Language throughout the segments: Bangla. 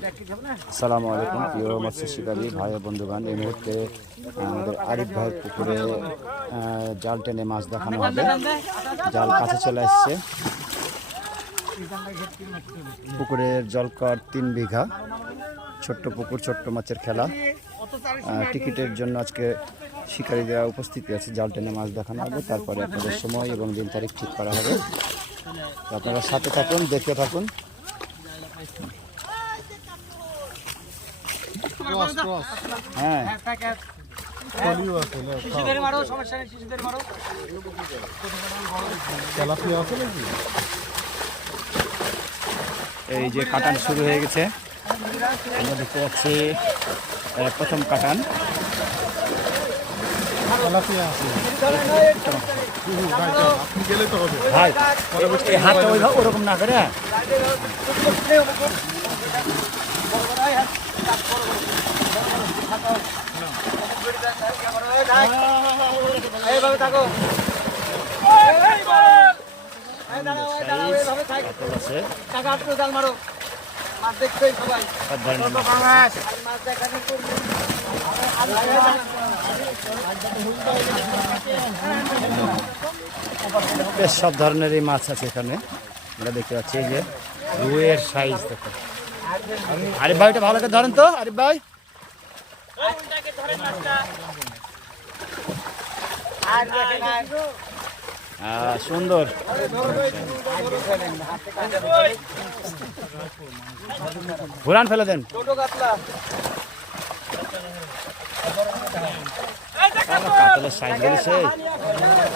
আসসালামু আলাইকুম, প্রিয় মৎস্য শিকারী ভাই বন্ধুগণ। এই মুহূর্তে আমাদের আরিফ ভাইয়ের পুকুরে জাল টেনে মাছ দেখানো হবে। জাল কাছে চলে আসছে। পুকুরের জলকর তিন বিঘা। ছোট্ট পুকুর, ছোট্ট মাছের খেলা। টিকিটের জন্য আজকে শিকারীরা উপস্থিতি আছে। জাল টেনে মাছ দেখানো হবে। তারপরে আপনাদের সময় এবং দিন তারিখ ঠিক করা হবে। আপনারা সাথে থাকুন, দেখতে থাকুন হ্যাঁ কলিও আছে না শিশুদের মারো সমস্যা নেই শিশুদের মারো তেলাপিয়া আছে নাকি? এই যে কাটান শুরু হয়ে গেছে। আমরা দেখতে পাচ্ছি প্রথম কাটান। তেলাপিয়া আছে। হুহু, ভাই, যান, আপনি গেলে তো হবে। ভাই এই হাতটা ওই ওরকম না করে থাকো। টাকা আটকে জাল মারো। মাছ সবাই। দেখানো বেশ সব ধরনেরই মাছ আছে এখানে। আমরা দেখতে পাচ্ছি এই যে রুয়ের সাইজ দেখো। আরিফ ভাই এটা ভালো করে ধরেন তো আরিফ ভাই আর দেখেন আর আহ, সুন্দর। ঘুরান ফেলে দেন। কাতলের সাইজ বলেছে।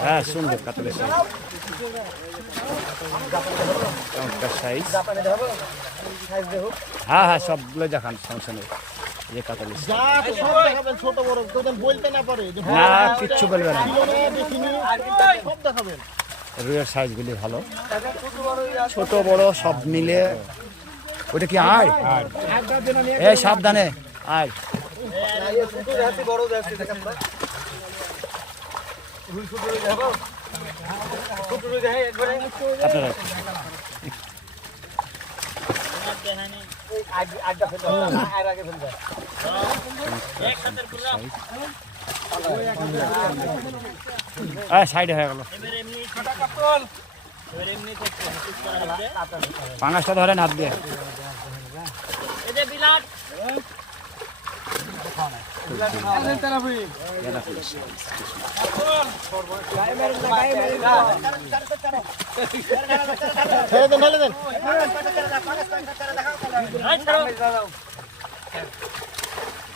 হ্যাঁ সুন্দর কাতলের সাইজ। সাইজ। হ্যাঁ হ্যাঁ সবগুলো দেখান, সমস্যা নেই। যে ছোট বড় তোদের বলতে না পারে। না কিচ্ছু বলবে না। কিলো না দেখিনি সব দেখাবেন। রুইয়ের সাইজগুলি ভালো। ছোট বড় সব মিলে। ওটা কি আয়? এই সাবধানে। আয়। আপনারা। আগ- হবে, আর আগে ফেলতে হবে। আয় সাইডে হয়ে গেল। পাঙাশটা ধরেন হাত দিয়ে। ছেড়ে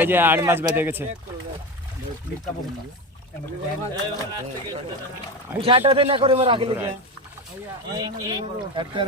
এই যে আড় মাছ বেঁধে গেছে। না করে রাখলি একটা